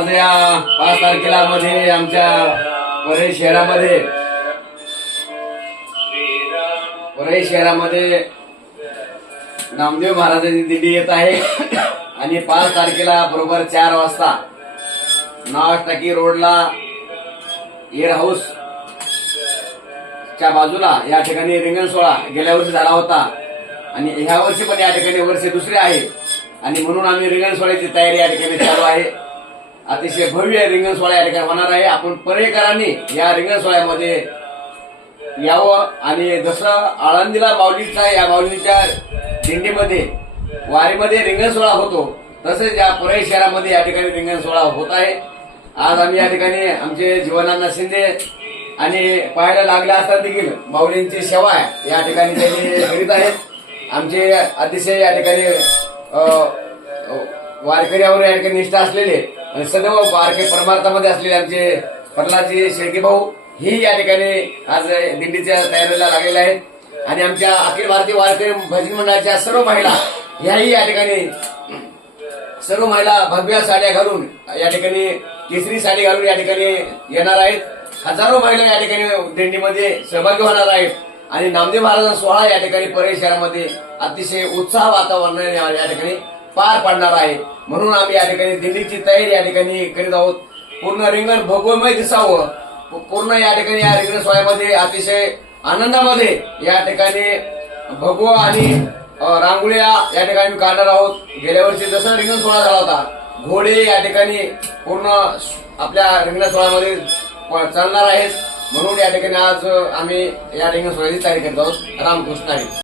आज या 5 तारखेला मध्ये आमच्या परळी शहरामध्ये नामदेव महाराजांची दिंडी येत आहे आणि 5 तारखेला बरोबर 4 वाजता नावाश टाकी रोडला एअर हाऊस च्या बाजूला या ठिकाणी रिंगण सोहळा गेल्या वर्षी झाला होता आणि ह्या वर्षी पण या ठिकाणी वर्ष दुसरे आहे आणि म्हणून आम्ही रिंगण सोहळ्याची तयारी या ठिकाणी चालू आहे। अतिशय भव्य रिंगण सोहळा या ठिकाणी होणार आहे। आपण परळीकरांनी या रिंगण सोहळ्यामध्ये यावं आणि जसं आळंदीला माऊलीचा या माऊलीच्या दिंडीमध्ये वारीमध्ये रिंगण सोहळा होतो तसेच या परळी शहरामध्ये या ठिकाणी रिंगण सोहळा होत आहे। आज आम्ही या ठिकाणी आमचे जीवनानंद शिंदे आणि पाहायला लागले असता देखील माऊलींची सेवा या ठिकाणी त्यांनी करीत आहेत। आमचे अतिशय या ठिकाणी वारकऱ्यावर या ठिकाणी निष्ठा असलेले आणि सदैव वारकरी परमार्थामध्ये असलेले आमचे प्रल्हादजी शेळके भाऊ ही या ठिकाणी आज दिंडीच्या तयारीला लागलेले आहेत आणि आमच्या अखिल भारतीय वारकरी भजन मंडळाच्या सर्व महिला ह्याही या ठिकाणी सर्व महिला भगव्या साड्या घालून या ठिकाणी केसरी साडी घालून या ठिकाणी येणार आहेत। हजारो महिला या ठिकाणी दिंडीमध्ये सहभागी होणार आहेत आणि नामदेव महाराजांचा सोहळा या ठिकाणी परळी शहरामध्ये अतिशय उत्साह वातावरणाने या ठिकाणी पार पाडणार आहे। म्हणून आम्ही या ठिकाणी दिंडीची तयारी या ठिकाणी करीत आहोत। पूर्ण रिंगण भगवमय दिसावं, पूर्ण या ठिकाणी या रिंगण सोहळ्यामध्ये अतिशय आनंदामध्ये या ठिकाणी भगवा आणि रांगोळ्या या ठिकाणी काढणार आहोत। गेल्या वर्षी जसं रिंगण सोहळा झाला होता घोडे या ठिकाणी पूर्ण आपल्या रिंगण सोहळ्यामध्ये चालणार आहेत। म्हणून या ठिकाणी आज आम्ही या रिंगण सोहळ्याची तयारी करत आहोत। रामकृष्ण हरी।